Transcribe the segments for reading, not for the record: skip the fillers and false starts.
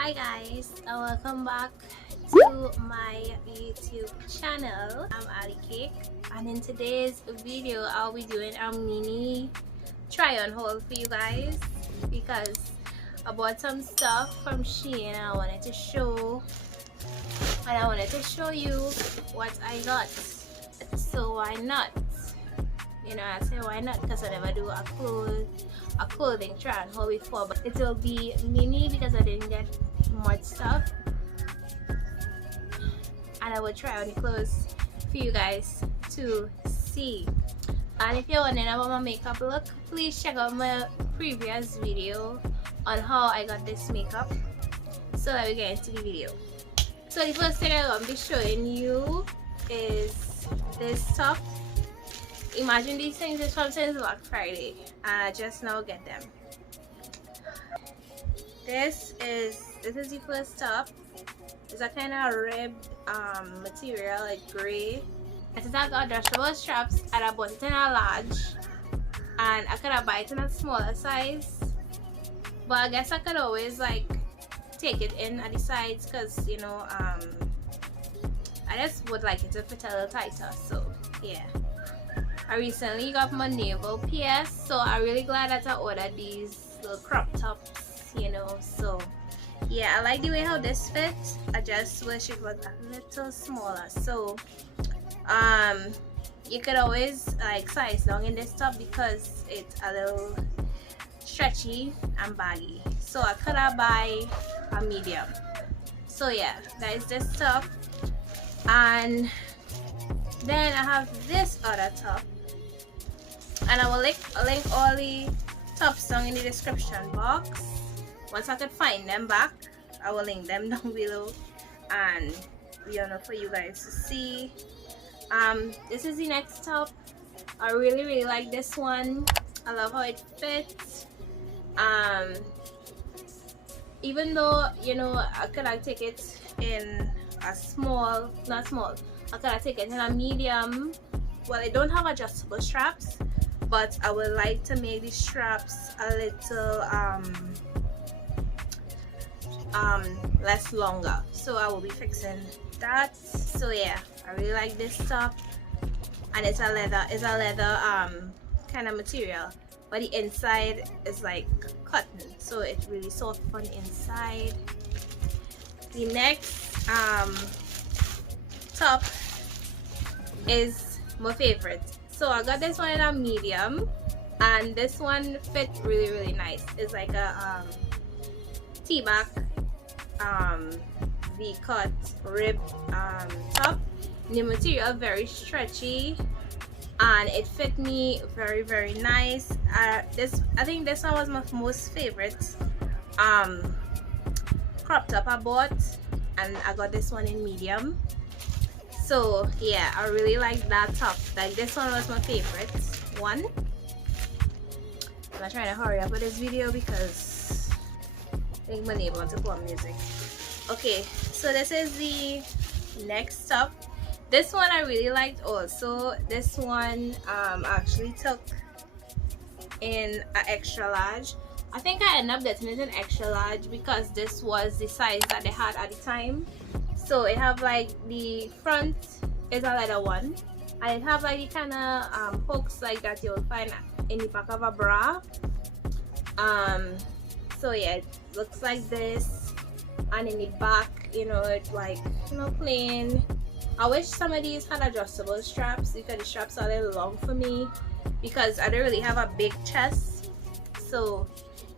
Hi guys, and welcome back to my YouTube channel. I'm Ali Cake, and in today's video I'll be doing a mini try on haul for you guys because I bought some stuff from Shein and I wanted to show you what I got. So why not? You know, I say why not because I never do a clothing try on haul before, but it will be mini because I didn't get much stuff, and I will try on the clothes for you guys to see. And if you're wondering about my makeup look, please check out my previous video on how I got this makeup. So let me get into the video. So the first thing I'm going to be showing you is this top. Imagine these things is from since Black Friday and I just now get them. This is the first top. It's a kind of ribbed material, like gray. It has got adjustable straps, and I bought it in a large, and I could have bought it in a smaller size, but I guess I could always like take it in at the sides because you know I just would like it to fit a little tighter. So yeah, I recently got my navel pierced, so I'm really glad that I ordered these little crop tops, you know. So yeah, I like the way how this fits. I just wish it was a little smaller. So you could always like size down in this top because it's a little stretchy and baggy. So I could have buy a medium. So yeah, that is this top. And then I have this other top, and I will link all the tops down in the description box. Once I could find them back, I will link them down below, and you know, for you guys to see. This is the next top. I really like this one. I love how it fits. Even though you know I could have take it in a small, not small, I could have take it in a medium. Well, I don't have adjustable straps, but I would like to make the straps a little less longer, so I will be fixing that. So yeah, I really like this top, and it's a leather kind of material, but the inside is like cotton, so it's really soft on the inside. The next top is my favorite. So I got this one in a medium, and this one fit really nice. It's like a T-back V-cut rib top. The material very stretchy, and it fit me very nice. I think this one was my most favorite crop top I bought, and I got this one in medium. So yeah, I really like that top. Like, this one was my favorite one. I'm trying to hurry up with this video because I think my neighbor wants to play music. Okay, so this is the next top. This one I really liked also. This one actually took in an extra large. I think I ended up getting it in extra large because this was the size that they had at the time. So it have like the front is a leather one, and it have like the kind of hooks like that you'll find in the back of a bra. So yeah, it looks like this, and in the back, you know, it's like, you know, plain. I wish some of these had adjustable straps because the straps are a little long for me because I don't really have a big chest. So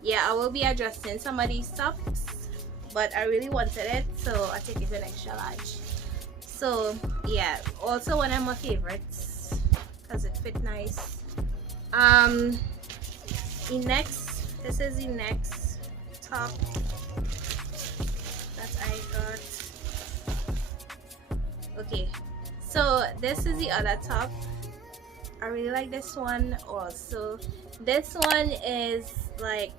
yeah, I will be adjusting some of these tops, but I really wanted it, so I take it in extra large. So yeah, also one of my favorites because it fit nice. This is the next top that I got. Okay, so this is the other top. I really like this one also. This one is like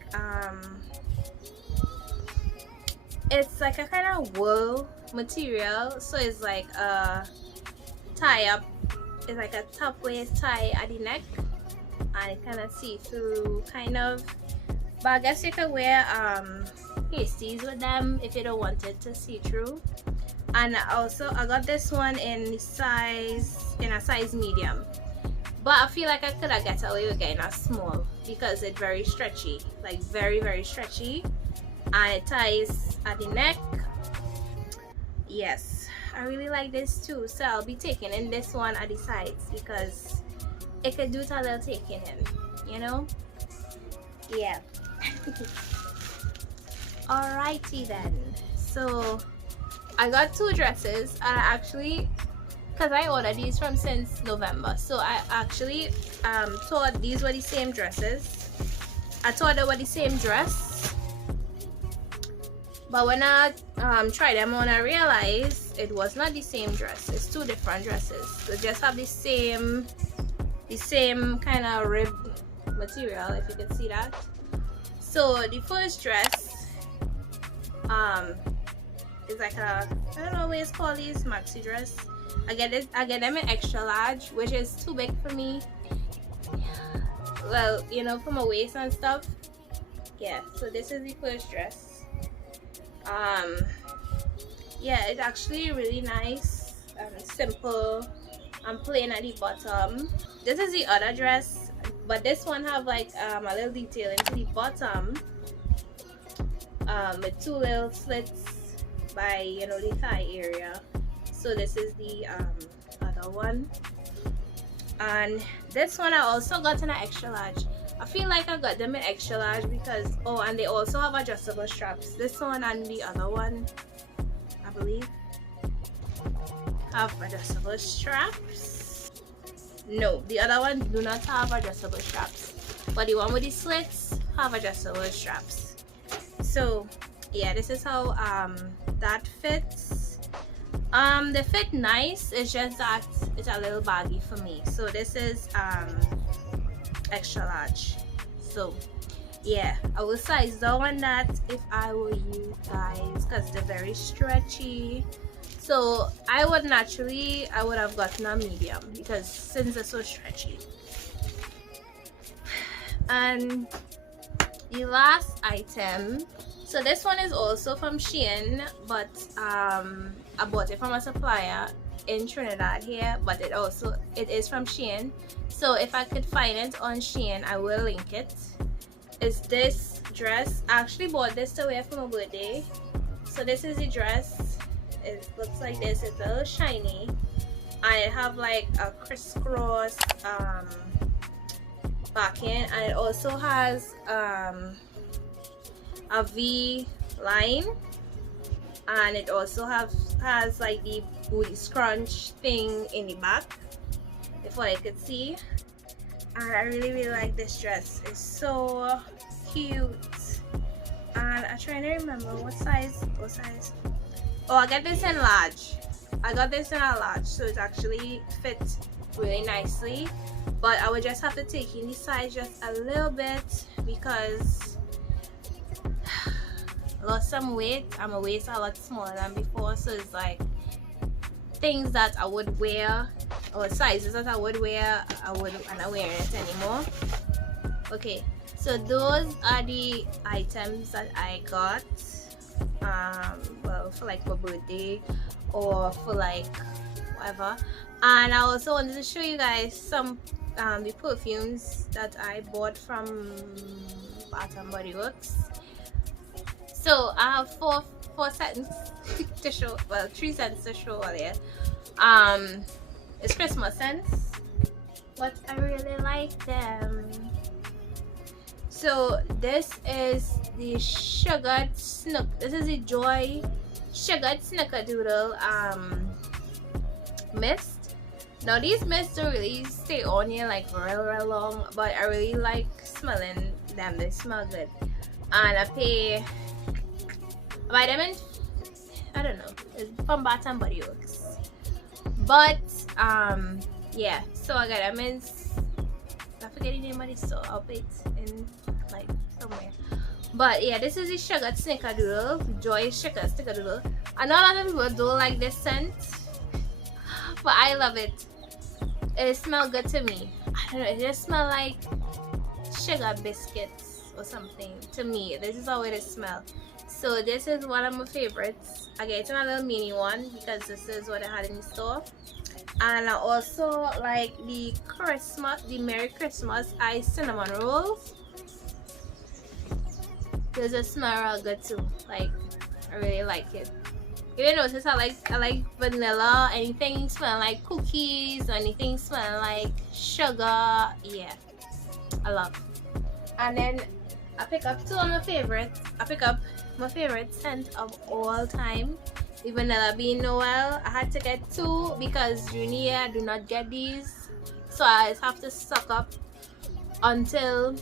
it's like a kind of wool material, so it's like a tie up. It's like a top waist tie at the neck, and it kind of see through kind of, but I guess you could wear pasties with them if you don't want it to see through. And also I got this one in a size medium, but I feel like I could have get away with getting a small because it's very stretchy, like very stretchy, and it ties at the neck. Yes, I really like this too, so I'll be taking in this one at the sides because it could do a little taking in, you know. Yeah. Alrighty then, so I got two dresses, and I actually, because I ordered these from since November, so I actually thought these were the same dresses. I thought they were the same dress, but when I tried them on, I realized it was not the same dress. It's two different dresses. They just have the same kind of rib material, if you can see that. So the first dress is like a, I don't know what it's called, these maxi dress. I get them in extra large, which is too big for me. Well, you know, for my waist and stuff. Yeah, so this is the first dress. Yeah, it's actually really nice and simple and plain at the bottom. This is the other dress, but this one have like a little detail into the bottom, with two little slits by, you know, the thigh area. So this is the other one, and this one I also got in an extra large. I feel like I got them in extra large because, oh, and they also have adjustable straps. This one and the other one, I believe, have adjustable straps. No, the other one do not have adjustable straps, but the one with the slits have adjustable straps. So yeah, this is how that fits. They fit nice, it's just that it's a little baggy for me. So this is extra large. So yeah, I will size down on that if I were you guys, because they're very stretchy. So I would have gotten a medium because since they're so stretchy. And the last item, so this one is also from Shein, but I bought it from a supplier in Trinidad here, but it is from Shein. So if I could find it on Shein, I will link it. It's this dress. I actually bought this to wear for my birthday. So this is the dress. It looks like this. It's a little shiny, and it have like a crisscross backing, and it also has a V line, and it also has like the booty scrunch thing in the back, if I could see. And I really like this dress. It's so cute, and I'm trying to remember what size. Oh, I got this in large. I got this in a large, so it actually fits really nicely, but I would just have to take in the size just a little bit because I lost some weight and my waist a lot smaller than before. So it's like things that I would wear, or sizes that I would wear, I'm not wearing it anymore. Okay, so those are the items that I got, well, for like my birthday or for like whatever. And I also wanted to show you guys some the perfumes that I bought from Bath and Body Works. So I have four scents to show, well, 3 scents to show earlier. It's Christmas scents, but I really like them. So this is the sugared snook. This is the Joy sugared snickerdoodle mist. Now these mists don't really stay on here like real long, but I really like smelling them. They smell good, and I buy them in, I don't know, it's from Bath and Body Works. But yeah, so I got them in, I forget the name of this store. I'll put it in like somewhere. But yeah, this is the sugared snickerdoodle, Joy sugar snickerdoodle. I know a lot of people don't like this scent, but I love it. It smells good to me. I don't know, it just smells like sugar biscuits or something to me. This is how it smells. So this is one of my favorites. I get a little mini one because this is what I had in the store. And I also like the Merry Christmas iced cinnamon rolls. Those just smell real good too. Like, I really like it. Even notice I like vanilla, anything smelling like cookies or anything smelling like sugar. Yeah, I love. And then I pick up two of my favorites. I pick up my favorite scent of all time, the vanilla bean Noel. I had to get two because Junior do not get these, so I just have to suck up until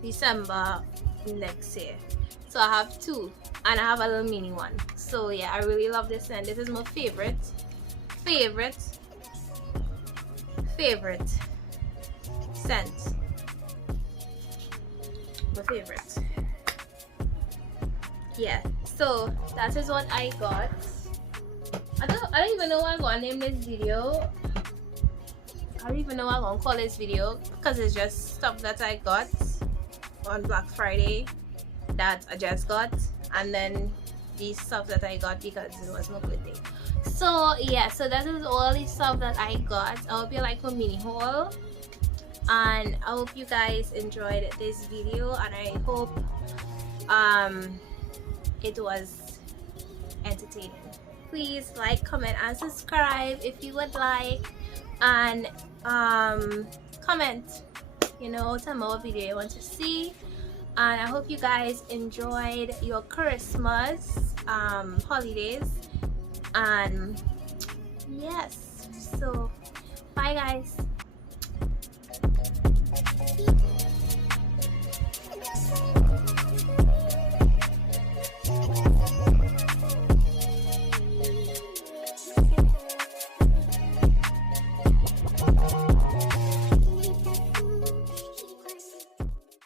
December next year. So I have two, and I have a little mini one. So yeah, I really love this scent. This is my favorite scent. My favorite. Yeah, so that is what I got. I don't even know what I'm gonna name this video. I don't even know what I'm gonna call this video because it's just stuff that I got on Black Friday that I just got, and then the stuff that I got because it was my birthday. So yeah, so that is all the stuff that I got. I hope you like my mini haul, and I hope you guys enjoyed this video, and I hope it was entertaining. Please like, comment, and subscribe if you would like, and comment, you know, tell me what video you want to see. And I hope you guys enjoyed your Christmas holidays, and yes, so bye guys.